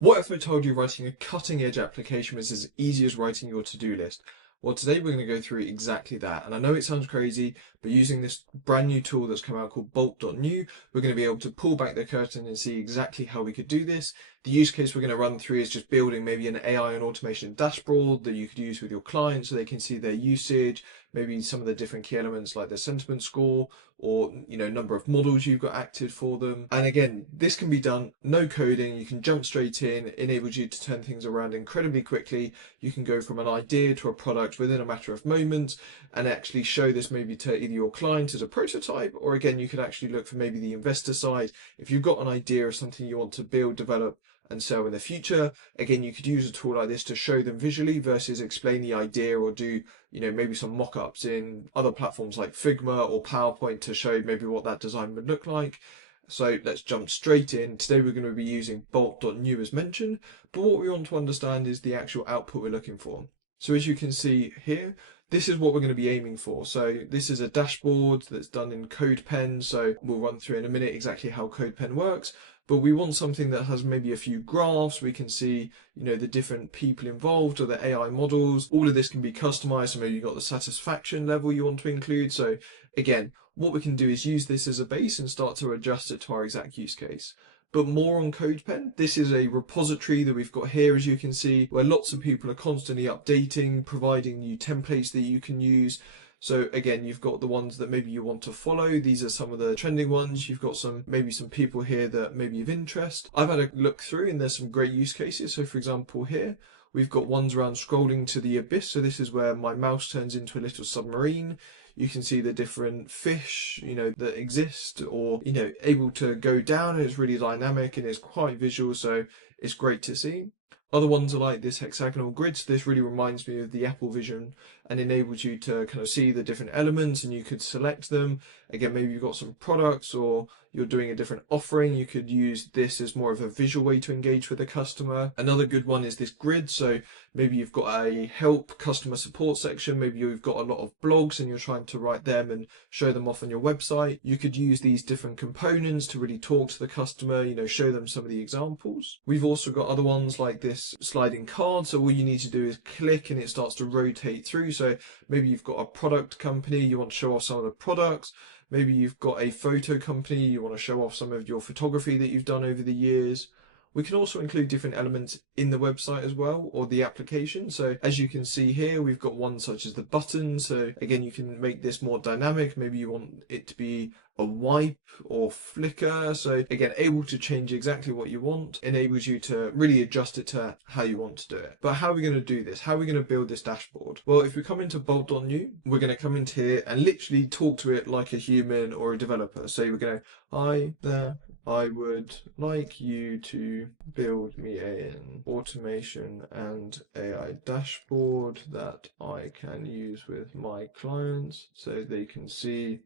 What if I told you writing a cutting edge application was as easy as writing your to-do list? Well, today we're going to go through exactly that. And I know it sounds crazy, but using this brand new tool that's come out called Bolt.New, we're going to be able to pull back the curtain and see exactly how we could do this. The use case we're going to run through is just building maybe an AI and automation dashboard that you could use with your clients so they can see their usage, maybe some of the different key elements like their sentiment score, or number of models you've got active for them. And again, this can be done no coding. You can jump straight in, enables you to turn things around incredibly quickly. You can go from an idea to a product within a matter of moments and actually show this maybe to either your client as a prototype, or again, you could actually look for maybe the investor side. If you've got an idea of something you want to build, develop and sell in the future, again, you could use a tool like this to show them visually versus explain the idea or do maybe some mock-ups in other platforms like Figma or PowerPoint to show maybe what that design would look like. So let's jump straight in. Today we're going to be using Bolt.New as mentioned, but what we want to understand is the actual output we're looking for. So as you can see here, this is what we're going to be aiming for. So this is a dashboard that's done in Codepen. So we'll run through in a minute exactly how Codepen works. But we want something that has maybe a few graphs. We can see, the different people involved or the AI models. All of this can be customized. So maybe you've got the satisfaction level you want to include. So again, what we can do is use this as a base and start to adjust it to our exact use case. But more on Codepen. This is a repository that we've got here, as you can see, where lots of people are constantly updating, providing new templates that you can use. So again, you've got the ones that maybe you want to follow. These are some of the trending ones. You've got maybe some people here that may be of interest. I've had a look through and there's some great use cases. So for example, here, we've got ones around scrolling to the abyss. So this is where my mouse turns into a little submarine. You can see the different fish, that exist or, able to go down, and it's really dynamic and it's quite visual. So it's great to see. Other ones are like this hexagonal grid. So this really reminds me of the Apple Vision and enables you to kind of see the different elements and you could select them. Again, maybe you've got some products or you're doing a different offering. You could use this as more of a visual way to engage with the customer. Another good one is this grid. So maybe you've got a help customer support section. Maybe you've got a lot of blogs and you're trying to write them and show them off on your website. You could use these different components to really talk to the customer, show them some of the examples. We've also got other ones like this sliding card. So all you need to do is click and it starts to rotate through. So maybe you've got a product company, you want to show off some of the products. Maybe you've got a photo company, you want to show off some of your photography that you've done over the years. We can also include different elements in the website as well, or the application. So as you can see here, we've got ones such as the buttons. So again, you can make this more dynamic. Maybe you want it to be a wipe or flicker. So again, able to change exactly what you want, enables you to really adjust it to how you want to do it. But how are we going to do this? How are we going to build this dashboard? Well, if we come into Bolt.New, we're going to come into here and literally talk to it like a human or a developer. So we're going to, hi there. I would like you to build me an automation and AI dashboard that I can use with my clients so they can see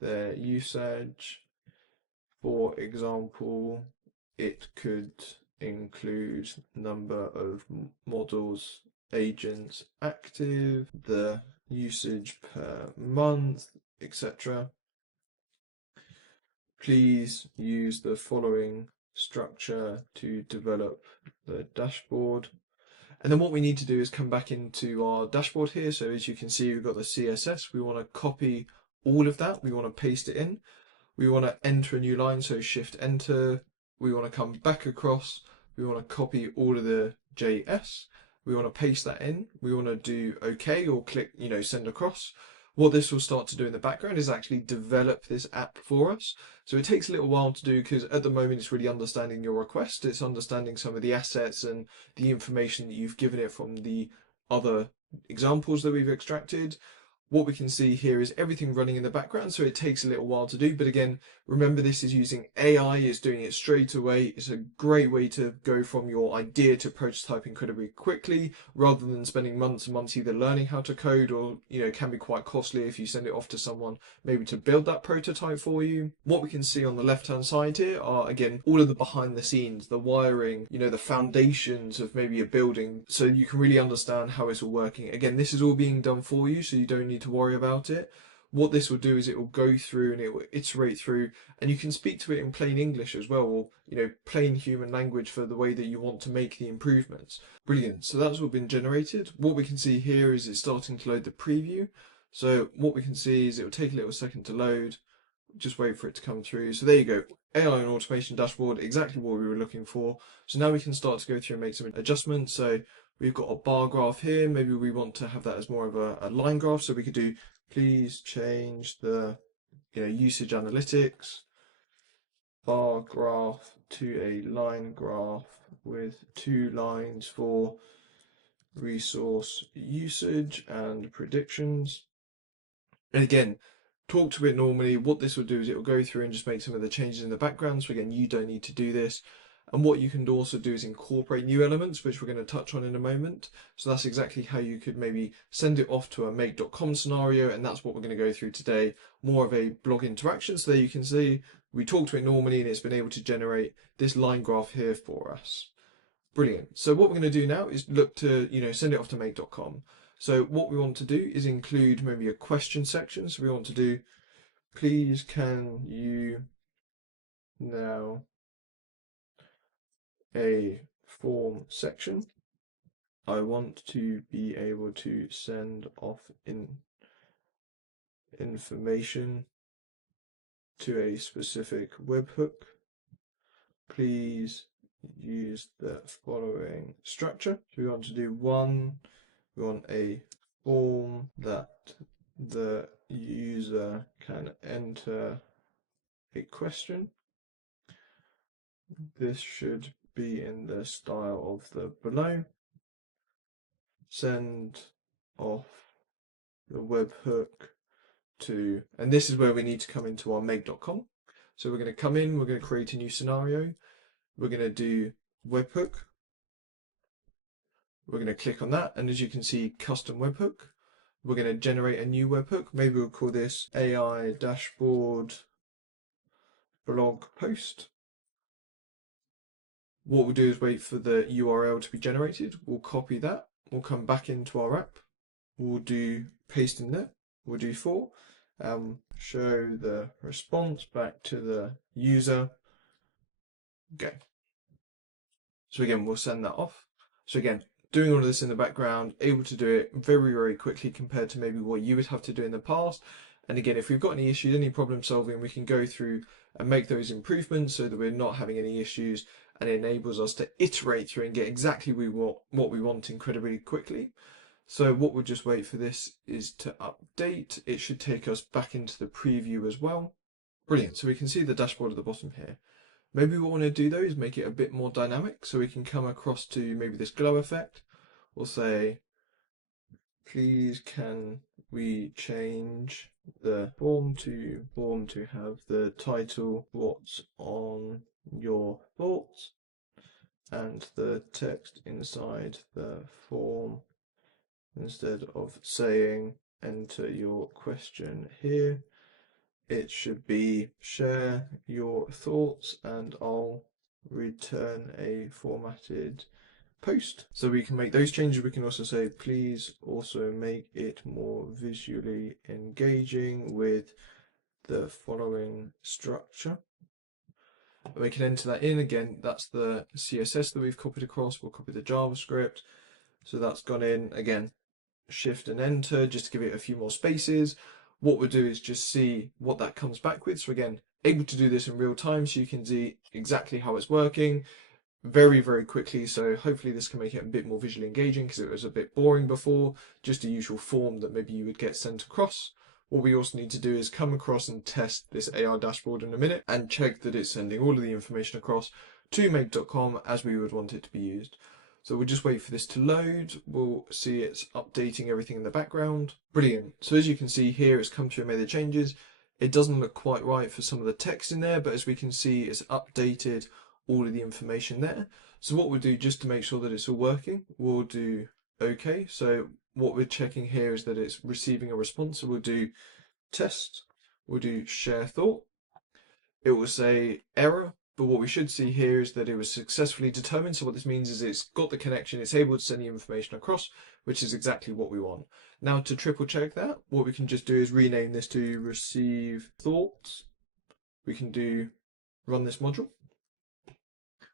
their usage. For example, it could include number of models, agents active, the usage per month, etc. Please use the following structure to develop the dashboard. And then what we need to do is come back into our dashboard here. So as you can see, we've got the CSS. We want to copy all of that. We want to paste it in. We want to enter a new line. So Shift Enter. We want to come back across. We want to copy all of the JS. We want to paste that in. We want to do OK or click, send across. What this will start to do in the background is actually develop this app for us. So it takes a little while to do because at the moment it's really understanding your request. It's understanding some of the assets and the information that you've given it from the other examples that we've extracted. What we can see here is everything running in the background, so it takes a little while to do. But again, remember this is using AI, it's doing it straight away. It's a great way to go from your idea to prototype incredibly quickly, rather than spending months and months either learning how to code or, can be quite costly if you send it off to someone maybe to build that prototype for you. What we can see on the left-hand side here are, again, all of the behind the scenes, the wiring, the foundations of maybe a building, so you can really understand how it's all working. Again, this is all being done for you, so you don't need to worry about it. what this will do is it will go through and it will iterate through, and you can speak to it in plain English as well, or plain human language for the way that you want to make the improvements. Brilliant. So that's all been generated. What we can see here is it's starting to load the preview. So what we can see is it will take a little second to load. Just wait for it to come through. So there you go. AI and automation dashboard, exactly what we were looking for. So now we can start to go through and make some adjustments. So we've got a bar graph here. Maybe we want to have that as more of a line graph. So we could do, please change the usage analytics bar graph to a line graph with 2 lines for resource usage and predictions. And again, talk to it normally. What this will do is it will go through and just make some of the changes in the background. So again, you don't need to do this. And what you can also do is incorporate new elements, which we're going to touch on in a moment. So that's exactly how you could maybe send it off to a make.com scenario. And that's what we're going to go through today, more of a blog interaction. So there you can see we talk to it normally and it's been able to generate this line graph here for us. Brilliant. So what we're going to do now is look to, send it off to make.com. So what we want to do is include maybe a question section. So we want to do, please can you now a form section. I want to be able to send off information to a specific webhook. Please use the following structure. So we want to do one, we want a form that the user can enter a question. This should be in the style of the below. Send off the webhook to, and this is where we need to come into our make.com. So we're going to come in, we're going to create a new scenario. We're going to do webhook. We're going to click on that, and as you can see, custom webhook. We're going to generate a new webhook. Maybe we'll call this AI dashboard blog post. What we'll do is wait for the URL to be generated. We'll copy that. We'll come back into our app. We'll do paste in there. We'll do for. Show the response back to the user. Okay. So again, we'll send that off. So again, doing all of this in the background, able to do it very, very quickly compared to maybe what you would have to do in the past. And again, if we've got any issues, any problem solving, we can go through and make those improvements so that we're not having any issues, and it enables us to iterate through and get exactly what we want incredibly quickly. So what we'll just wait for this is to update. It should take us back into the preview as well. Brilliant. So we can see the dashboard at the bottom here. Maybe what we want to do though is make it a bit more dynamic, so we can come across to maybe this glow effect. We'll say, please can we change the form to have the title what's on your thoughts, and the text inside the form, instead of saying enter your question here, it should be share your thoughts and I'll return a formatted post. So we can make those changes. We can also say, please also make it more visually engaging with the following structure. We can enter that in. Again, that's the CSS that we've copied across. We'll copy the JavaScript. So that's gone in. Again, shift and enter just to give it a few more spaces. What we'll do is just see what that comes back with. So again, able to do this in real time so you can see exactly how it's working very, very quickly. So hopefully this can make it a bit more visually engaging, because it was a bit boring before, just a usual form that maybe you would get sent across. What we also need to do is come across and test this AI dashboard in a minute and check that it's sending all of the information across to make.com as we would want it to be used. So we'll just wait for this to load. We'll see it's updating everything in the background. Brilliant. So as you can see here, it's come through and made the changes. It doesn't look quite right for some of the text in there, but as we can see, it's updated all of the information there. So what we'll do, just to make sure that it's all working, we'll do OK. So what we're checking here is that it's receiving a response. So we'll do test. We'll do share thought. It will say error. But what we should see here is that it was successfully determined. So what this means is it's got the connection, it's able to send the information across, which is exactly what we want. Now to triple check that, what we can just do is rename this to receive thoughts. We can do run this module.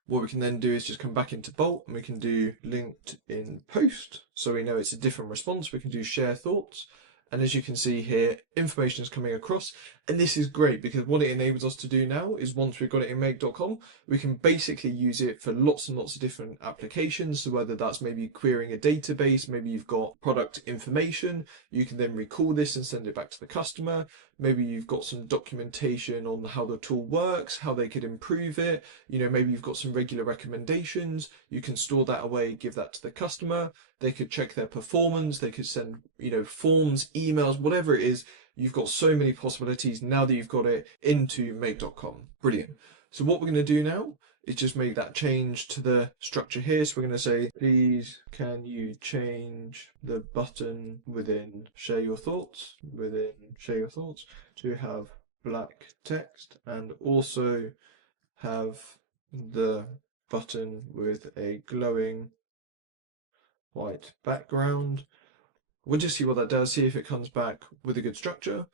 What we can then do is just come back into Bolt and we can do linked in post. So we know it's a different response. We can do share thoughts. And as you can see here, information is coming across. And this is great because what it enables us to do now is once we've got it in make.com, we can basically use it for lots and lots of different applications. So whether that's maybe querying a database, maybe you've got product information, you can then recall this and send it back to the customer. Maybe you've got some documentation on how the tool works, how they could improve it. You know, maybe you've got some regular recommendations. You can store that away, give that to the customer. They could check their performance. They could send, you know, forms, emails, whatever it is. You've got so many possibilities now that you've got it into make.com. Brilliant. So what we're going to do now is just make that change to the structure here. So we're going to say, please, can you change the button within share your thoughts, to have black text, and also have the button with a glowing white background. We'll just see what that does, see if it comes back with a good structure.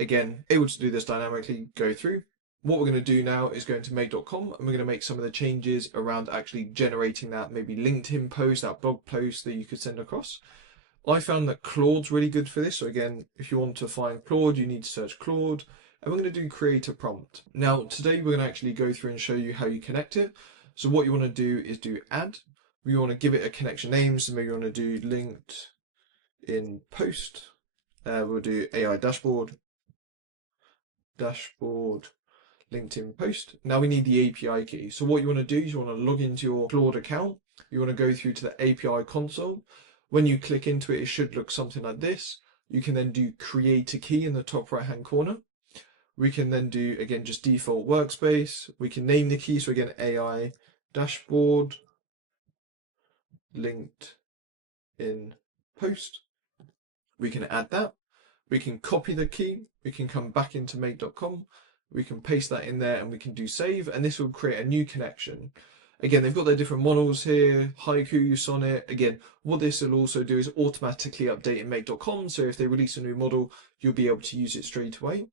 Again, able to do this dynamically, go through. What we're going to do now is go into make.com and we're going to make some of the changes around actually generating that maybe LinkedIn post, that blog post that you could send across. I found that Claude's really good for this. So again, if you want to find Claude, you need to search Claude. And we're going to do create a prompt. Now, today we're going to actually go through and show you how you connect it. So what you want to do is do add. We want to give it a connection name. So maybe you want to do linked in post. We'll do AI dashboard, LinkedIn post. Now we need the API key. So what you want to do is you want to log into your Claude account. You want to go through to the API console. When you click into it, it should look something like this. You can then do create a key in the top right hand corner. We can then do, again, just default workspace. We can name the key. So again, AI dashboard, linked in post. We can add that. We can copy the key. We can come back into make.com. We can paste that in there and we can do save. And this will create a new connection. Again, they've got their different models here, Haiku, Sonnet. Again, what this will also do is automatically update in make.com. So if they release a new model, you'll be able to use it straight away.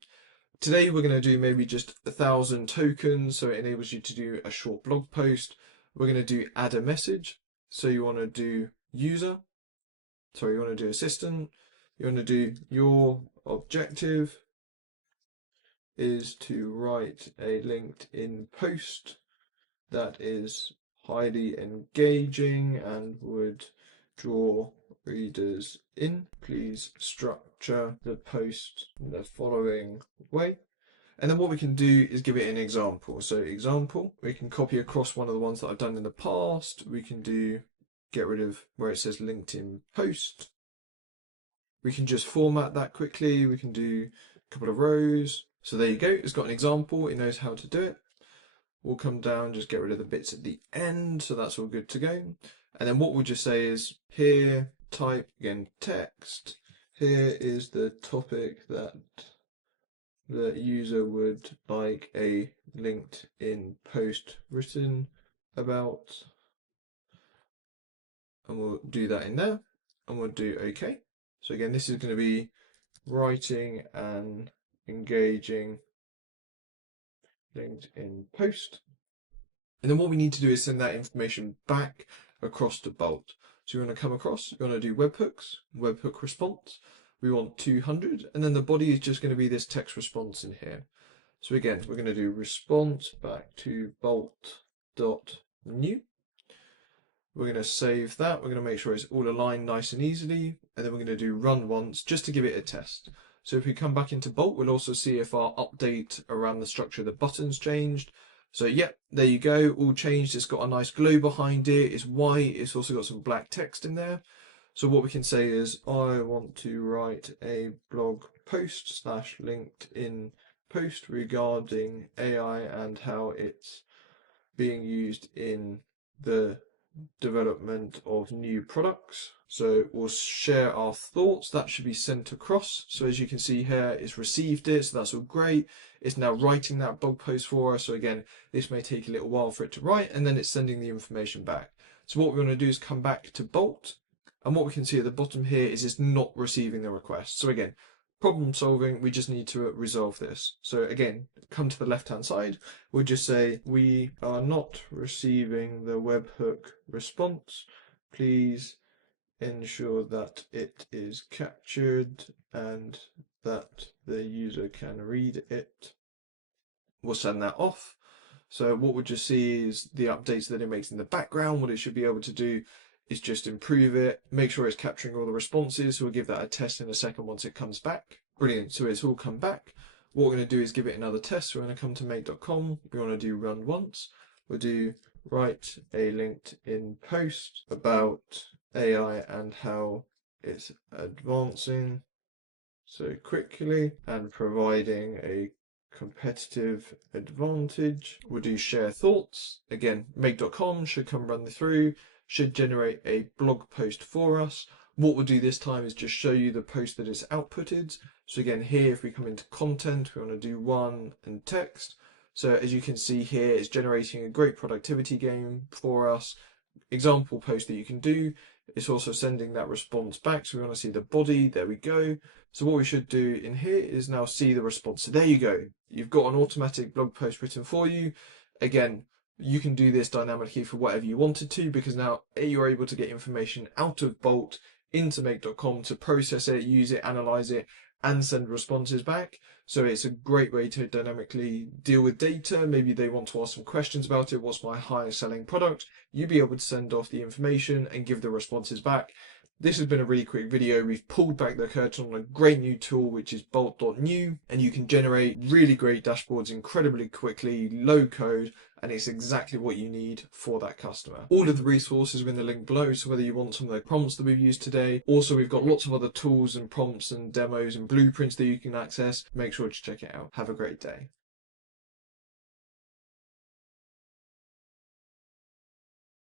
Today, we're going to do maybe just 1,000 tokens. So it enables you to do a short blog post. We're going to do add a message. So you want to do user. Sorry, you want to do assistant. You want to do your objective is to write a LinkedIn post that is highly engaging and would draw readers in. Please structure the post in the following way. And then what we can do is give it an example. So example, we can copy across one of the ones that I've done in the past. We can do get rid of where it says LinkedIn post. We can just format that quickly. We can do a couple of rows. So there you go. It's got an example. It knows how to do it. We'll come down, just get rid of the bits at the end. So that's all good to go. And then what we'll just say is here, type again, text. Here is the topic that the user would like a LinkedIn post written about. And we'll do that in there and we'll do OK. So again, this is going to be writing an engaging LinkedIn post. And then what we need to do is send that information back across to Bolt. So you want to come across, you want to do webhooks, webhook response. We want 200, and then the body is just going to be this text response in here. So again, we're going to do response back to Bolt.New. We're going to save that. We're going to make sure it's all aligned nice and easily. And then we're going to do run once just to give it a test. So if we come back into Bolt, we'll also see if our update around the structure of the buttons changed. So yep, there you go, all changed. It's got a nice glow behind it. It's white. It's also got some black text in there. So what we can say is, I want to write a blog post / LinkedIn post regarding AI and how it's being used in the development of new products. So we'll share our thoughts. That should be sent across. So as you can see here, it's received it. So that's all great. It's now writing that blog post for us. So again, this may take a little while for it to write, and then it's sending the information back. So what we're going to do is come back to Bolt. And what we can see at the bottom here is it's not receiving the request. So again, problem solving, we just need to resolve this. So again, come to the left-hand side, we'll just say, we are not receiving the webhook response. Please ensure that it is captured and that the user can read it. We'll send that off. So what we'll just see is the updates that it makes in the background. What it should be able to do is just improve it, make sure it's capturing all the responses. So we'll give that a test in a second once it comes back. Brilliant, so it's all come back. What we're going to do is give it another test. So we're going to come to make.com. We want to do run once. We'll do write a LinkedIn post about AI and how it's advancing so quickly and providing a competitive advantage. We'll do share thoughts. Again, make.com should come run through, should generate a blog post for us. What we'll do this time is just show you the post that it's outputted. So again, here, if we come into content, we want to do one and text. So as you can see here, it's generating a great productivity game for us. Example post that you can do. It's also sending that response back. So we want to see the body. There we go. So what we should do in here is now see the response. So there you go. You've got an automatic blog post written for you. Again, you can do this dynamically for whatever you wanted to, because now you're able to get information out of Bolt into make.com to process it, use it, analyze it, and send responses back. So it's a great way to dynamically deal with data. Maybe they want to ask some questions about it. What's my highest selling product? You'll be able to send off the information and give the responses back. This has been a really quick video. We've pulled back the curtain on a great new tool, which is Bolt.New, and you can generate really great dashboards incredibly quickly, low code, and it's exactly what you need for that customer. All of the resources are in the link below, so whether you want some of the prompts that we've used today, also we've got lots of other tools and prompts and demos and blueprints that you can access. Make sure to check it out. Have a great day.